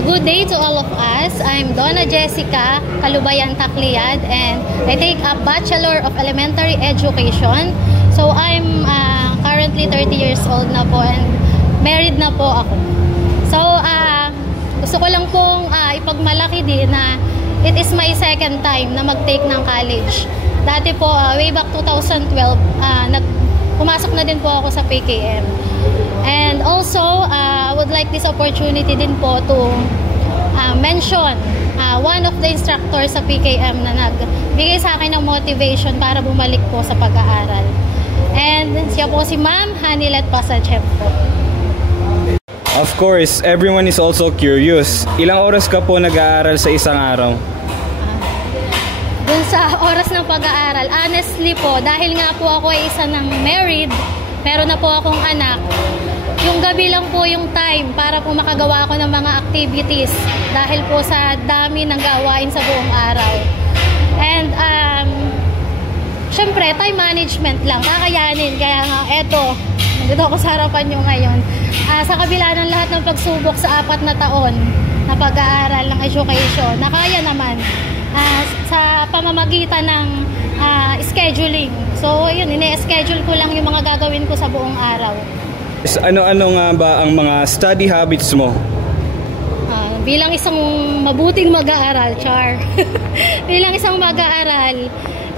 Good day to all of us. I'm Donna Jessica Kalubayan Tacliad and I take a Bachelor of Elementary Education. So I'm currently 30 years old na po and married na po ako. So gusto ko lang pong ipagmalaki din na it is my second time na mag-take ng college. Dati po, way back 2012, pumasok na din po ako sa PKM. And also, I would like this opportunity din po to mention one of the instructors sa PKM na nagbigay sa akin ng motivation para bumalik po sa pag-aaral. And siya po si Ma'am Hanilet Pasachem po. Of course, everyone is also curious. Ilang oras ka po nag-aaral sa isang araw? Dun sa oras ng pag-aaral, honestly po, dahil nga po ako ay isa ng married, meron na po akong anak, yung gabi lang po yung time para po makagawa ako ng mga activities dahil po sa dami ng gawain sa buong araw. And syempre, time management lang, kakayanin. Kaya nga, eto, nandito ako sa harapan nyo ngayon. Sa kabila ng lahat ng pagsubok sa 4 na taon na pag-aaral ng education, nakaya naman sa pamamagitan ng scheduling. So, yun, ine-schedule ko lang yung mga gagawin ko sa buong araw. Ano-ano nga ba ang mga study habits mo? Bilang isang mabuting mag-aaral, Char. Bilang isang mag-aaral,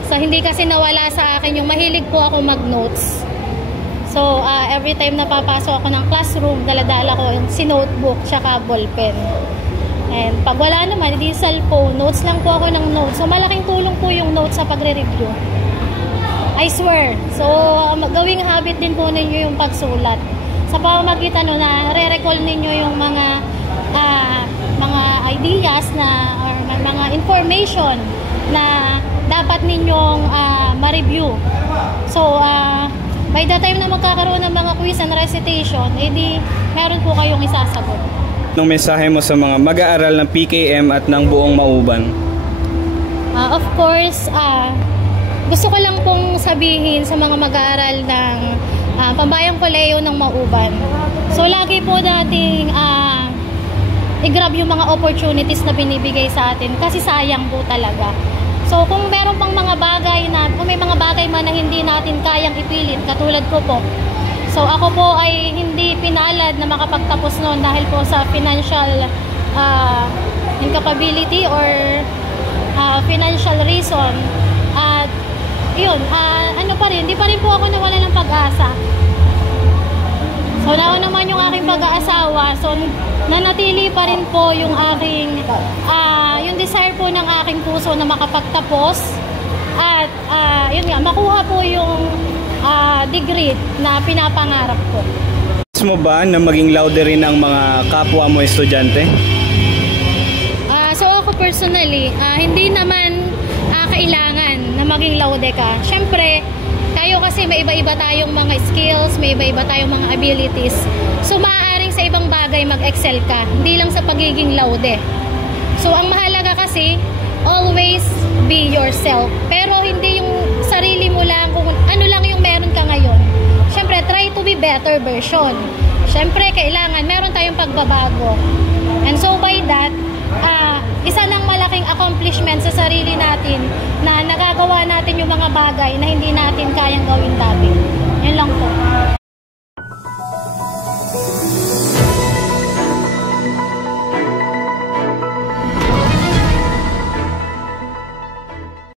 so hindi kasi nawala sa akin yung mahilig po ako mag-notes. So, every time na papasok ako ng classroom, dala-dala ko si notebook, tsaka ballpen. And pag wala naman, hindi cellphone, notes lang po ako ng notes. So, malaking tulong po yung notes sa pagre-review. I swear. So, gawing habit din po ninyo yung pagsulat. Sa pamamagitan na re-recall ninyo yung mga ideas na or mga information na dapat ninyong ma-review. So, by the time na magkakaroon ng mga quiz and recitation, edi meron po kayong isasagot. Anong mensahe mo sa mga mag-aaral ng PKM at ng buong Mauban? Of course, gusto ko lang pong sabihin sa mga mag-aaral ng Pambayang Kolehiyo ng Mauban. So, lagi po nating i-grab yung mga opportunities na binibigay sa atin kasi sayang po talaga. So, kung meron pang mga bagay kung may mga bagay man na hindi natin kayang ipilit, katulad ko po. So, ako po ay hindi pinalad na makapagtapos noon dahil po sa financial incapability or financial reason. At yun, hindi pa rin po ako nawala ng pag-asa. So, naon naman yung aking pag-aasawa. So, nanatili pa rin po yung aking, yung desire po ng aking puso na makapagtapos. At, yun nga, makuha po yung degree na pinapangarap ko. Gusto mo ba na maging louder rin ang mga kapwa mo estudyante? So, ako personally, hindi naman kailangan na maging laude ka. Siyempre, tayo kasi may iba-iba tayong mga skills, may iba-iba tayong mga abilities. So, maaaring sa ibang bagay mag-excel ka, hindi lang sa pagiging laude. So, ang mahalaga kasi, always be yourself. Pero hindi yung sarili mo lang, kung ano lang yung meron ka ngayon. Siyempre, try to be better version. Siyempre, kailangan meron tayong pagbabago. And so, by that, isa ng malaking accomplishment sa sarili natin na nagagawa natin yung mga bagay na hindi natin kayang gawin dati.